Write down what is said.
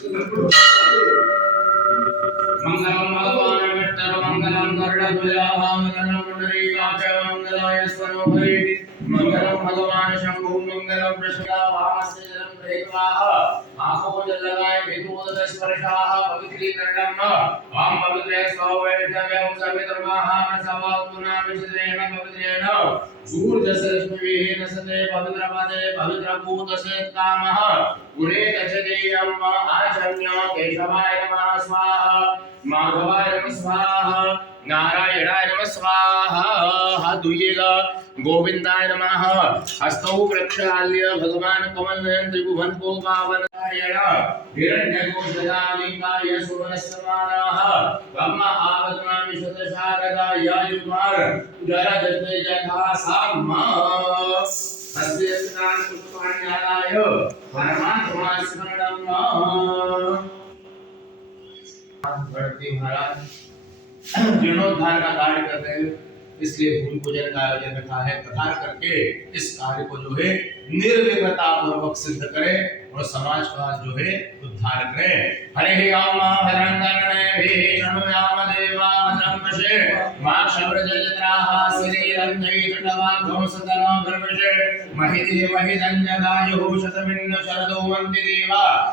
मंगलम भगवान विष्णु मंगलम गरुड़ध्वज मंगलम पुंडरीकाक्ष मंगलाय स्वरूपे मंगलम भगवान शंभु मंगलम वृषभावास्य जलम प्रेतवाः आंखों को जल लगाए विदुद स्पर्शाः पवित्रीकरणम ओम पवित्रे स्वैद्यव्यं सवितर्माः सवात्मना विशदेन पवित्रेण सूर्यसरस्वतीः सते पवित्रपदे पवित्रभूतसे कामः गुणे तचदेयं आचम्य केशवाय नमः स्वाहा माधवाय नमः स्वाहा नारायणाय नमः स्वाहा हाथ धोइएगा गोविंदाय नमः हस्तौ प्रक्षाल्य भगवान कमल नयन त्रिभुवन को पावन हिरण्यकोशदालिकाय सुवर्णसमानाः ब्रह्म आवतनामि शतशारदाय युगार जरजते यथा साम्मा हस्ते स्नान पुष्पाण्यालाय परमात्मा स्मरणम् गणपति महाराज जीर्णोद्धार का कार्य कर रहे हैं, इसलिए भूमि पूजन का आयोजन रखा है। प्रधान करके इस कार्य को जो है निर्विघ्नता पूर्वक सिद्ध करें और समाज का जो है उद्धार करें। हरे राम हरंगणे शरणुयाम देवा भद्रं पशे माक्षव्रजत्राः श्रीरंजयितटवाघं सदनं भ्रमशे महिदेव हि धन्यदायुः शतमिन्द्र शरदो वन्ति देवा।